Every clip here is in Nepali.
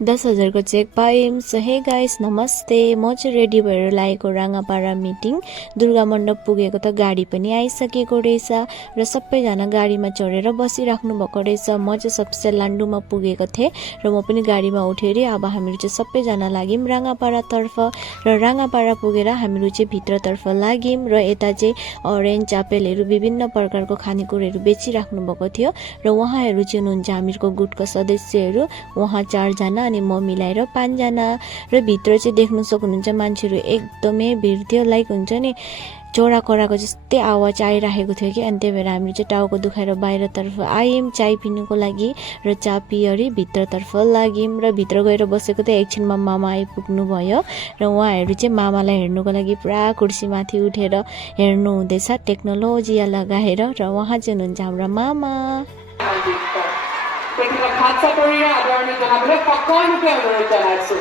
10,000 को चेक पायौं। सो हे गाइस नमस्ते, म चाहिँ रेडी भएर लागेको राङापाडा मिटिङ। दुर्गा मण्डप पुगेको त गाडी पनि आइसकेको रहेछ र सबैजना गाडीमा चढेर बसिराख्नु भएको रहेछ। म चाहिँ सबसे लान्डुमा पुगेको थिएँ र म पनि गाडीमा उठेर अब हामीहरू चाहिँ सबैजना लाग्यौं राङापाडातर्फ र राङापाडा पुगेर हामीहरू चाहिँ भित्रतर्फ लाग्यौं र यता चाहिँ अरेन्ज एप्पलहरू विभिन्न प्रकारको खानेकुराहरू बेचिराख्नु भएको थियो र उहाँहरू चाहिँ हुनुहुन्छ हामीहरूको गुटको सदस्यहरू। उहाँ 4 जना अनि म मिलाएर 5 जना र भित्र चाहिँ देख्नु सक्नुहुन्छ मान्छेहरू एकदमै भिड थियो। लाइक हुन्छ नि चोरा कराको जस्तै आवाज आइरहेको थियो कि, अनि त्यही भएर हामी चाहिँ टाउको दुखाएर बाहिरतर्फ आयौँ चाय पिनुको लागि र चा पियरी भित्रतर्फ लाग्यौँ र भित्र गएर बसेको त एकछिनमा मामा आइपुग्नु भयो र उहाँहरू चाहिँ मामालाई हेर्नुको लागि पुरा कुर्सीमाथि उठेर हेर्नु हुँदैछ टेक्नोलोजिया लगाएर र उहाँ चाहिँ हुनुहुन्छ हाम्रो मामा। तेखिलाक खालसा गरेर आदरणीय जनाबलाई पक्काउनुको अनुरोध जनाउँछु।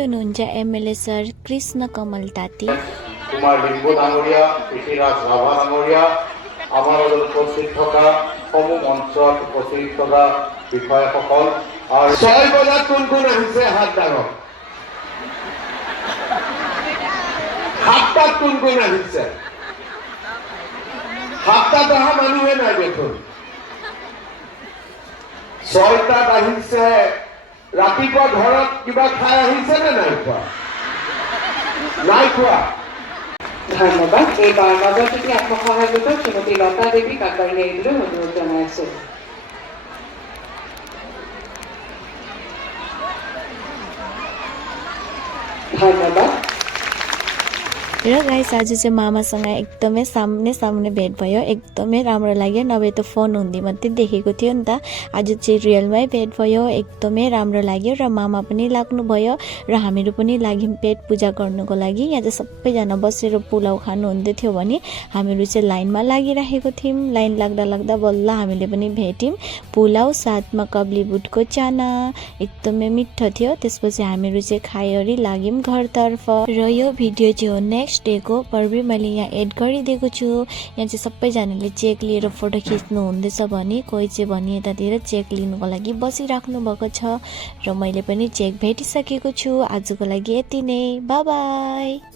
हुनुहुन्छ एमएलए सर कृष्ण कमल ताती, कुमार लिम्बू डांगरिया, पृथ्वीराज राभा डांगरिया, आमार उपस्थित थका समूह मंचत उपस्थित थका বিষয়াসকল আৰু 6 বজাত কোন কোন আহিছে হাত দাঙক। 7টাত কোন কোন আহিছে? 7টাত অহা মানুহে নাই দেখোন। 6টাত আহিছে। ৰাতিপুৱা ঘৰত কিবা খাই আহিছে নে নাই খোৱা? নাই খোৱা। ধন্যবাদ। এইবাৰ নৱজ্যোতি আত্মসহায়ক গোটৰ শ্ৰীমতী লতা দেৱীক আগবাঢ়ি আহিবলৈ অনুৰোধ জনাইছো। ধন্যবাদ। र गाइस आज चाहिँ मामासँग एकदमै सामने भेट भयो, एकदमै राम्रो लाग्यो। नभए त फोन हुँदै मात्रै देखेको थियो नि त, आज चाहिँ रियलमै भेट भयो, एकदमै राम्रो लाग्यो र मामा पनि लाग्नु भयो र हामीहरू पनि लाग्यौँ पेट पूजा गर्नुको लागि। यहाँ चाहिँ सबैजना बसेर पुलाउ खानु हुँदै थियो भने हामीहरू चाहिँ लाइनमा लागिरहेको थियौँ। लाइन लाग्दा बल्ल हामीले पनि भेट्यौँ पुलाउ साथमा कब्ली बुटको चाना, एकदमै मिठो थियो। त्यसपछि हामीहरू चाहिँ खाइवरी लाग्यौँ घरतर्फ र यो भिडियो चाहिँ हो नेक्स्ट डेको पर मैले यहाँ एड गरिदिएको छु। यहाँ चाहिँ सबैजनाले चेक लिएर फोटो खिच्नु हुँदैछ भने कोही चाहिँ भने यतातिर चेक लिनुको लागि बसिराख्नु भएको छ र मैले पनि चेक भेटिसकेको छु। आजको लागि यति नै, बाइ बाइ।